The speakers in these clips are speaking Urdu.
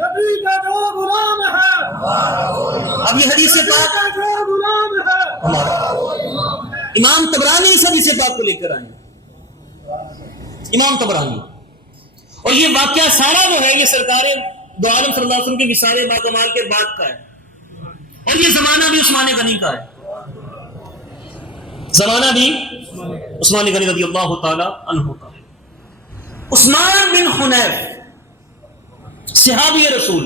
نبی کا جو غلام ہے، اب یہ حدیث پاک جو غلام ہے، امام طبرانی اس حدیث پاک کو لے کر آئے، امام طبرانی، اور یہ واقعہ سارا جو ہے یہ سرکار دو عالم صلی اللہ علیہ وسلم کے وصال باکمال کے بعد کا ہے، اور یہ زمانہ بھی عثمان غنی کا ہے، زمانہ بھی عثمان غنی رضی اللہ تعالی عنہ کا ہے۔ عثمان بن حنیف صحابی رسول،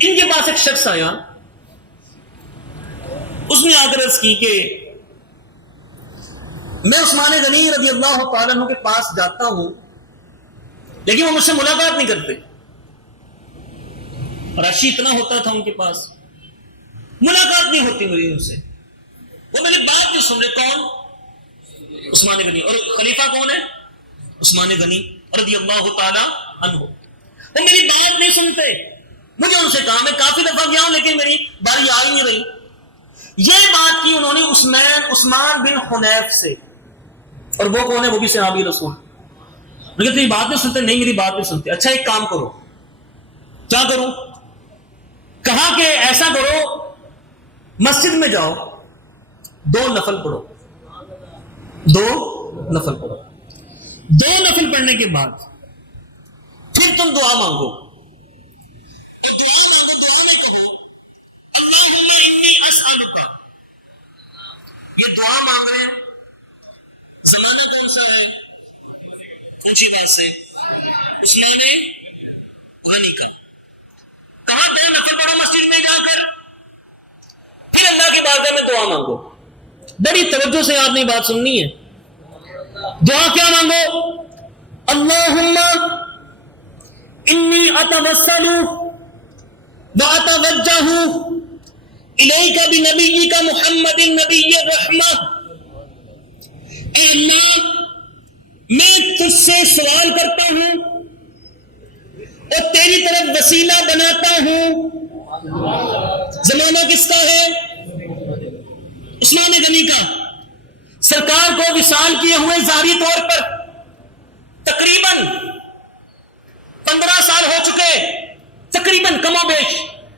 ان کے پاس ایک شخص آیا، اس نے آ کر عرض کی کہ میں عثمان غنی رضی اللہ تعالیٰ عنہ کے پاس جاتا ہوں لیکن وہ مجھ سے ملاقات نہیں کرتے، رشی اتنا ہوتا تھا ان کے پاس، ملاقات نہیں ہوتی میری ان سے، وہ میری بات نہیں سن رہے۔ کون؟ عثمان غنی، اور خلیفہ کون ہے؟ عثمان غنی رضی اللہ تعالیٰ عنہ، وہ میری بات نہیں سنتے۔ مجھے ان سے کہا، میں کافی دفعہ گیا ہوں لیکن میری باری آ ہی نہیں رہی۔ یہ بات کی انہوں نے عثمان بن حنیف سے، اور وہ کون ہے؟ وہ بھی صحابی رسول۔ لیکن تیری بات نہیں سنتے؟ نہیں میری بات نہیں سنتے۔ اچھا ایک کام کرو۔ کیا کروں؟ کہا کہ ایسا کرو، مسجد میں جاؤ، 2 نفل پڑھو، 2 نفل پڑھو، 2 نفل پڑھنے کے بعد پھر تم دعا مانگو، اور دعا مانگو، دعا میں کہو اللہم انی اسألک، یہ دعا مانگ رہے ہیں۔ زمانہ کون سا ہے؟ اونچی بات سے عثمان غنی کا۔ کہاں 2 نفل پڑھو مسجد میں جا کر، پھر اللہ کی بارگاہ میں دعا مانگو۔ بڑی توجہ سے آپ نے بات سننی ہے۔ دعا کیا مانگو؟ اللہم انی اتوسل واتوجہ الیک بنبیک محمد النبی الرحمہ، اے اللہ میں تجھ سے سوال کرتا ہوں اور تیری طرف وسیلہ بناتا ہوں۔ زمانہ کس کا ہے؟ عثمان غنی کا۔ سرکار کو وصال کیے ہوئے ظاہری طور پر تقریباً 15 سال ہو چکے، تقریباً کم و بیش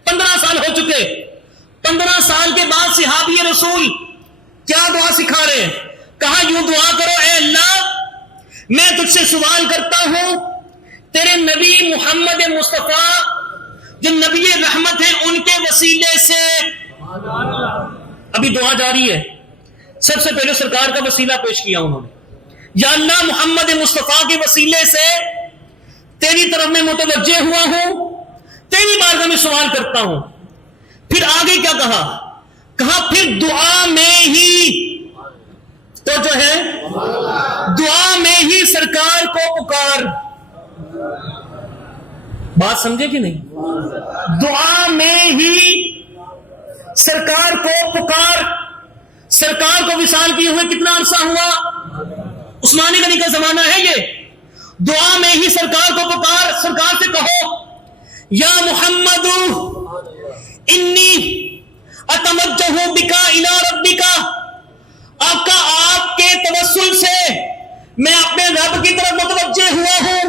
15 سال ہو چکے۔ 15 سال کے بعد صحابی رسول کیا دعا سکھا رہے ہیں؟ کہا یوں دعا کرو، اے اللہ میں تجھ سے سوال کرتا ہوں تیرے نبی محمد مصطفیٰ جو نبی رحمت ہے ان کے وسیلے سے۔ ابھی دعا جاری ہے۔ سب سے پہلے سرکار کا وسیلہ پیش کیا انہوں نے، یا اللہ محمد مصطفیٰ کے وسیلے سے تیری طرف میں متوجہ ہوا ہوں، تیری بارگاہ میں سوال کرتا ہوں۔ پھر آگے کیا کہا؟ کہا پھر دعا میں ہی، تو جو ہے دعا میں ہی سرکار کو پکار۔ بات سمجھے کہ نہیں؟ دعا میں ہی سرکار کو پکار۔ سرکار کو وصال کیے ہوئے کتنا عرصہ ہوا؟ عثمان غنی کا زمانہ ہے یہ۔ دعا میں ہی سرکار کو پکار، سرکار سے کہو یا محمد انی اتوجہ بکا الی ربکا، آقا آپ کے توسل سے میں اپنے رب کی طرف متوجہ ہوا ہوں،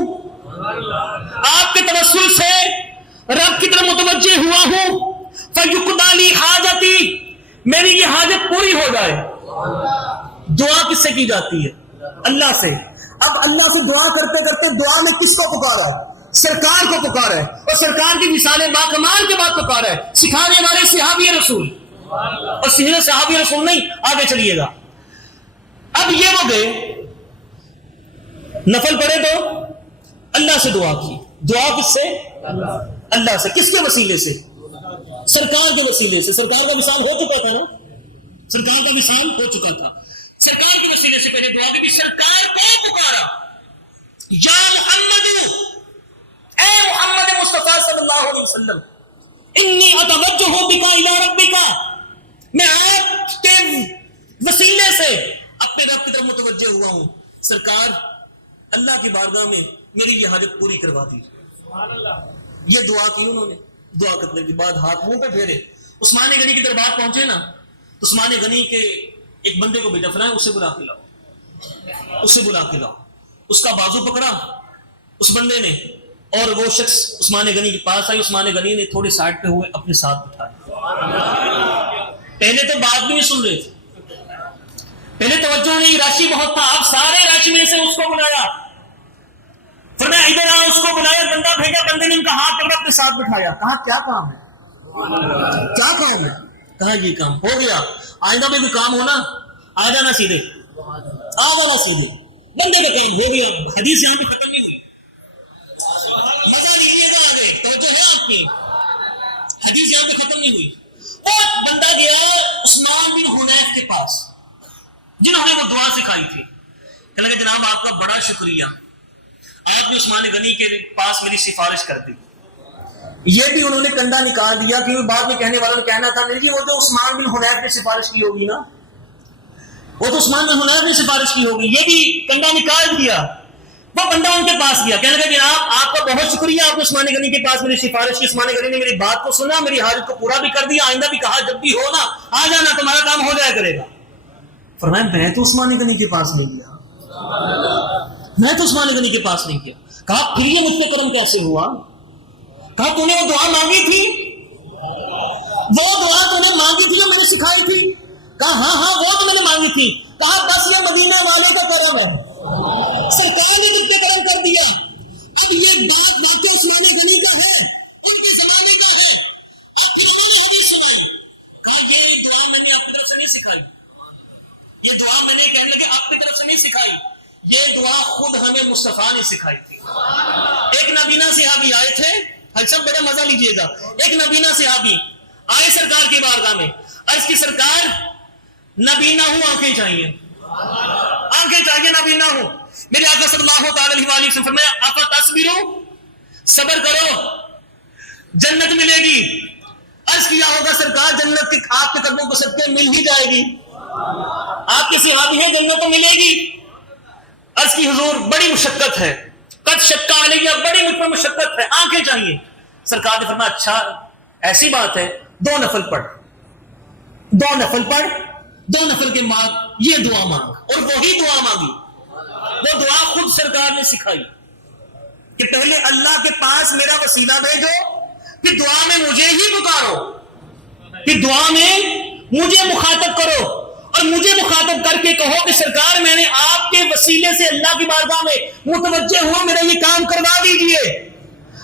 آپ کے توسل سے رب کی طرف متوجہ ہوا ہوں، فیقضی لی حاجتی، میری یہ حاجت پوری ہو جائے۔ دعا کس سے کی جاتی ہے؟ اللہ سے۔ اب اللہ سے دعا کرتے کرتے دعا میں کس کو پکارا ہے؟ سرکار کو پکارا ہے، اور سرکار کی مثال باکمال کے بعد پکارا ہے، سکھانے والے صحابی رسول، اور صرف صحابی رسول نہیں، آگے چلیے گا۔ اب یہ وہ گئے، نفل پڑھے تو اللہ سے دعا کی۔ دعا کس سے؟ اللہ سے۔ کس کے وسیلے سے؟ سرکار کے وسیلے سے۔ سرکار کا وصال ہو چکا تھا نا، سرکار کا وصال ہو چکا تھا۔ سرکار کے وسیلے سے پہلے دعا کی بھی، سرکار کو پکارا یا محمد، اے محمد مصطفیٰ صلی اللہ علیہ وسلم، انی اتوجہ بکا الی ربکا، میں آپ کے وسیلے سے اپنے رب کی طرف متوجہ ہوا ہوں، سرکار اللہ کی بارگاہ میں میری یہ حاجت پوری کروا دی۔ یہ دعا کی انہوں نے۔ دعا کرنے کے بعد ہاتھ منہ پہ پھیرے، عثمان غنی کی دربار پہنچے نا، تو عثمان غنی کے ایک بندے کو بھیجا، فلاں اسے بلا کے لاؤ، اسے بلا کے لاؤ۔ اس کا بازو پکڑا، اس بندے نے اور وہ شخص عثمان غنی کے پاس آئی. عثمان غنی نے تھوڑے سائڈ پہ ہوئے اپنے ساتھ بٹھایا. پہلے تو بات بھی نہیں سن رہے تھے, پہلے توجہ نہیں, راشی بہت تھا. آپ سارے رش میں سے اس کو بلایا, فرمایا ادھر آؤ. اس کو بلایا, بندہ بھیجا, بندے نے ان کا ہاتھ پکڑا, اپنے ساتھ بٹھایا. کہا کیا کام ہے, کیا کام ہے؟ کہا یہ کام ہو گیا, آئندہ میں کوئی کام ہونا آ جانا سیدھے, آ جانا سیدھے. بندے کا کام ہو گیا. حدیث یہاں پہ ختم نہیں ہوئی, مزہ لیجیے گا آگے, توجہ ہے آپ کی, حدیث یہاں پہ ختم نہیں ہوئی. اور بندہ گیا عثمان بن حنیف کے پاس جنہوں نے وہ دعا سکھائی تھی. کہنے لگا جناب آپ کا بڑا شکریہ, آپ نے عثمان غنی کے پاس میری سفارش کر دی. یہ بھی انہوں نے کنڈا نکال دیا, کیونکہ بعد میں کہنے والوں نے کہنا تھا نہیں جی وہ تو عثمان بن حنیف نے سفارش کی ہوگی نا, وہ تو عثمان بن حنیف نے سفارش کی ہوگی. یہ بھی کنڈا نکال دیا. وہ بندہ ان کے پاس گیا, کہنے لگا جناب آپ کا بہت شکریہ, آپ نے عثمان غنی کے پاس میری سفارش کی. عثمان غنی نے میری بات کو سنا, میری حاجت کو پورا بھی کر دیا. آئندہ بھی کہا جب بھی ہو نا آ جانا, تمہارا کام ہو جایا کرے گا. فرمایا میں تو عثمان غنی کے پاس نہیں گیا, میں تو عثمان غنی کے پاس نہیں گیا. کہا پھر یہ مجھ پہ کرم کیسے ہوا؟ کہا تو نے وہ دعا مانگی تھی, وہ دعا تو نے مانگی تھی جو میں نے سکھائی تھی؟ کہا ہاں ہاں وہ تو میں نے مانگی تھی. کہا بس یہ مدینہ والے کا کرم ہے, سرکار نے تم پہ کرم کر دیا. اب یہ بات واقعی عثمان غنی کا ہے, ان کے زمانے کا ہے. اب پھر انہوں نے حدیث سنائی. کہا یہ دعا میں نے اپنی طرف سے نہیں سکھائی, یہ دعا میں نے کہنے لگے اپنی طرف سے نہیں سکھائی, یہ دعا خود ہمیں مصطفیٰ نے سکھائی تھی. ایک نبینا صحابی آئے تھے, سب بڑا مزہ لیجیے گا. ایک نبینا صحابی آئے سرکار کی بارگاہ میں, عرض کی سرکار نبینا ہوں, آنکھیں چاہیے, آنکھیں چاہیے, نبینا ہوں. میرے آقا صلی اللہ تعالی علیہ وسلم فرمایا افتصبروا, صبر کرو جنت ملے گی. عرض کیا ہوگا سرکار جنت کے آپ کے قدموں کو صدقے مل ہی جائے گی, آپ کے صحابی ہیں, جنت تو ملے گی. عرض کی حضور بڑی مشقت ہے, قد شق علیہ, بڑی مجھ پر مشقت ہے, آنکھیں چاہیے. سرکار نے فرمایا اچھا ایسی بات ہے, 2 نفل پڑھ, 2 نفل پڑھ, 2 نفل کے بعد یہ دعا مانگ. اور وہی دعا مانگی, وہ دعا خود سرکار نے سکھائی کہ پہلے اللہ کے پاس میرا وسیلہ بھیجو, پھر دعا میں مجھے ہی پکارو, پھر دعا میں مجھے مخاطب کرو, اور مجھے مخاطب کر کے کہو کہ سرکار میں نے آپ کے وسیلے سے اللہ کی بارگاہ میں متوجہ ہوا, میرا یہ کام کروا دیجئے.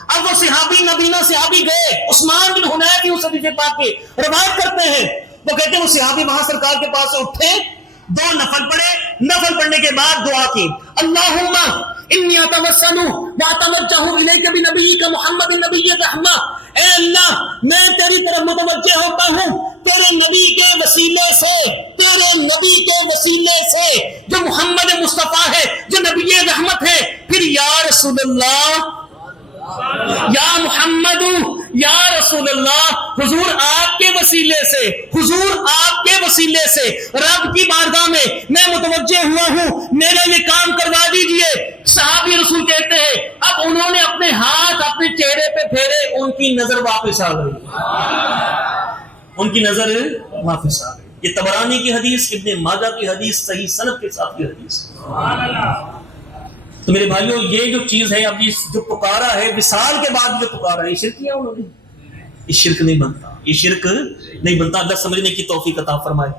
اب وہ صحابی نبینا صحابی گئے, عثمان بن حنیف اس حدیث پاک کے روایت کرتے ہیں, وہ کہتے ہیں وہ صحابی وہاں سرکار کے پاس اٹھے, 2 نفل پڑھے, نفل پڑھنے کے بعد دعا کی, اللہم انی اتوسل واتوجہ الیک بنبیک محمد النبی الرحمہ, اے اللہ میں تیری طرف متوجہ ہوتا ہوں تیرے نبی کے وسیلے سے, تیرے نبی کے وسیلے سے جو محمد مصطفیٰ ہے, جو نبی رحمت ہے. پھر یا رسول اللہ, یا محمد, یا رسول اللہ, حضور آپ کے وسیلے سے, حضور آپ کے وسیلے سے رب کی بارگاہ میں متوجہ ہوا ہوں, میرا یہ کام کروا دیجئے. صحابی رسول کہتے ہیں اب انہوں نے اپنے ہاتھ اپنے چہرے پہ پھیرے, ان کی نظر واپس آ گئی, ان کی نظر واپس آ گئی. یہ طبرانی کی حدیث, ابن ماجہ کی حدیث, صحیح سند کے ساتھ کی حدیث. تو میرے بھائیوں یہ جو چیز ہے, اب جو پکارا ہے وصال کے بعد جو پکارا ہے, یہ شرک کیا انہوں نے, یہ شرک نہیں بنتا, یہ شرک نہیں بنتا. اللہ سمجھنے کی توفیق عطا فرمائے.